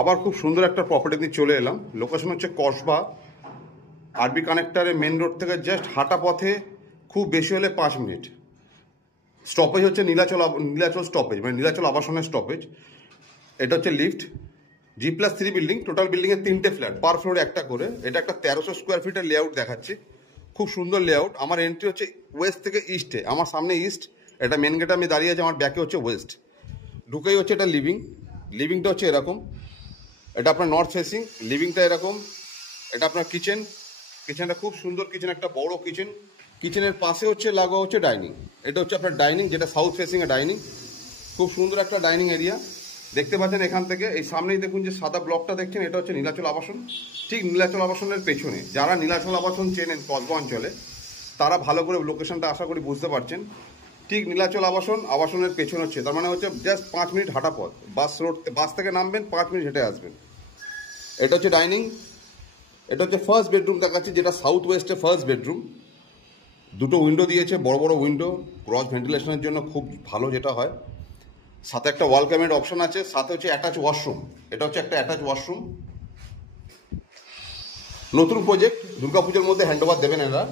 আবার খুব সুন্দর একটা প্রপার্টি দিয়ে চলে এলাম। লোকেশন হচ্ছে কসবা, আরবি কানেক্টারে মেন রোড থেকে জাস্ট হাঁটা পথে, খুব বেশি হলে 5 মিনিট। স্টপেজ হচ্ছে নীলাচল স্টপেজ, মানে নীলাচল আবাসনের স্টপেজ। এটা হচ্ছে লিফট, G+3 বিল্ডিং, টোটাল বিল্ডিংয়ে 3টে ফ্ল্যাট, পার ফ্লোরে একটা করে। এটা একটা 1300 স্কোয়ার ফিটের লেআউট দেখাচ্ছি, খুব সুন্দর লেআউট। আমার এন্ট্রি হচ্ছে ওয়েস্ট থেকে ইস্টে, আমার সামনে ইস্ট, এটা মেন গেটে আমি দাঁড়িয়ে আছি, আমার ব্যাকে হচ্ছে ওয়েস্ট। ঢুকেই হচ্ছে এটা লিভিংটা হচ্ছে এরকম, এটা আপনার নর্থ ফেসিং, লিভিংটা এরকম। এটা আপনার কিচেনটা খুব সুন্দর কিচেন, একটা বড় কিচেন। কিচেনের পাশে হচ্ছে লাগোয়া হচ্ছে ডাইনিং, এটা হচ্ছে আপনার ডাইনিং, যেটা সাউথ ফেসিংয়ে ডাইনিং। খুব সুন্দর একটা ডাইনিং এরিয়া দেখতে পাচ্ছেন এখান থেকে। এই সামনেই দেখুন যে সাদা ব্লকটা দেখছেন, এটা হচ্ছে নীলাচল আবাসন। ঠিক নীলাচল আবাসনের পেছনে, যারা নীলাচল আবাসন চেনেন কসবা অঞ্চলে, তারা ভালো করে লোকেশনটা আশা করি বুঝতে পারছেন। ঠিক নীলাচল আবাসনের পেছনে হচ্ছে, তার মানে হচ্ছে জাস্ট 5 মিনিট হাঁটা পথ। বাস থেকে নামবেন, 5 মিনিট হেঁটে আসবেন। এটা হচ্ছে ডাইনিং, এটা হচ্ছে ফার্স্ট বেডরুম দেখাচ্ছি, যেটা সাউথ ওয়েস্টে ফার্স্ট বেডরুম। দুটো উইন্ডো দিয়েছে, বড় বড় উইন্ডো, ক্রস ভেন্টিলেশনের জন্য খুব ভালো যেটা হয়। সাথে একটা ওয়াল ক্যাবিনেট অপশন আছে, সাথে হচ্ছে অ্যাটাচ ওয়াশরুম। এটা হচ্ছে একটা অ্যাটাচ ওয়াশরুম, নতুন প্রজেক্ট, দুর্গাপুজোর মধ্যে হ্যান্ডওভার দেবেন এরা।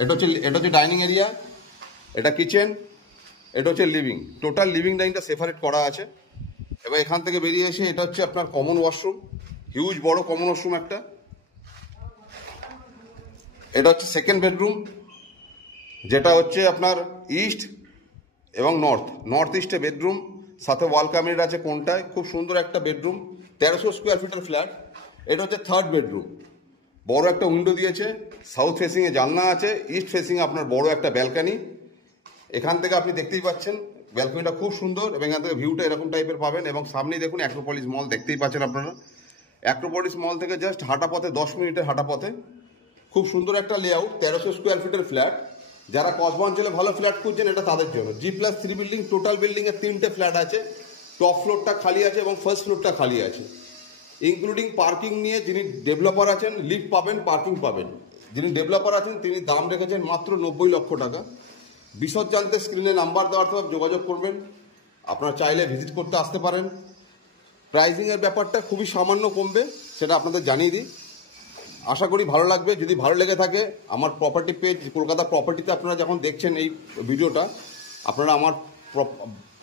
এটা হচ্ছে ডাইনিং এরিয়া, এটা কিচেন, এটা হচ্ছে লিভিং। টোটাল লিভিং ডাইনিংটা সেপারেট করা আছে। এবার এখান থেকে বেরিয়ে এসে এটা হচ্ছে আপনার কমন ওয়াশরুম, হিউজ বড় কমন ওয়াশরুম একটা। এটা হচ্ছে সেকেন্ড বেডরুম, যেটা হচ্ছে আপনার ইস্ট এবং নর্থ ইস্টে বেডরুম, সাথে ওয়াল ক্যাবিনেট আছে কোনটায়, খুব সুন্দর একটা বেডরুম, 1300 স্কোয়ার ফিটের ফ্ল্যাট। এটা হচ্ছে থার্ড বেডরুম, বড় একটা উইন্ডো দিয়েছে, সাউথ ফেসিংয়ে জানলা আছে, ইস্ট ফেসিংয়ে আপনার বড় একটা ব্যালকানি। এখান থেকে আপনি দেখতেই পাচ্ছেন ব্যালকনিটা খুব সুন্দর, এবং এখান থেকে ভিউটা এরকম টাইপের পাবেন। এবং সামনেই দেখুন অ্যাক্রোপলিস মল, দেখতেই পাচ্ছেন আপনারা। অ্যাক্রোপলিস মল থেকে জাস্ট হাঁটা পথে 10 মিনিটের হাঁটা পথে, খুব সুন্দর একটা লেআউট, 1300 স্কোয়ার ফিটের ফ্ল্যাট। যারা কসবা অঞ্চলে ভালো ফ্ল্যাট খুঁজছেন, এটা তাদের জন্য। G+3 বিল্ডিং, টোটাল বিল্ডিংয়ে 3টে ফ্ল্যাট আছে, টপ ফ্লোরটা খালি আছে এবং ফার্স্ট ফ্লোরটা খালি আছে, ইনক্লুডিং পার্কিং নিয়ে। যিনি ডেভেলপার আছেন, লিফট পাবেন, পার্কিং পাবেন। যিনি ডেভেলপার আছেন, তিনি দাম রেখেছেন মাত্র 90 লক্ষ টাকা। বিশদ জানতে স্ক্রিনে নাম্বার দেওয়ার পর যোগাযোগ করবেন, আপনারা চাইলে ভিজিট করতে আসতে পারেন। প্রাইজিংয়ের ব্যাপারটা খুবই সামান্য কমবে, সেটা আপনাদের জানিয়ে দিই। আশা করি ভালো লাগবে। যদি ভালো লেগে থাকে, আমার প্রপার্টি পেজ কলকাতা প্রপার্টিতে আপনারা যখন দেখছেন এই ভিডিওটা, আপনারা আমার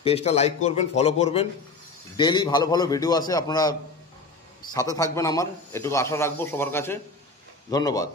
পেজটা লাইক করবেন, ফলো করবেন। ডেইলি ভালো ভালো ভিডিও আসে, আপনারা সাথে থাকবেন আমার, এটুকু আশা রাখবো সবার কাছে। ধন্যবাদ।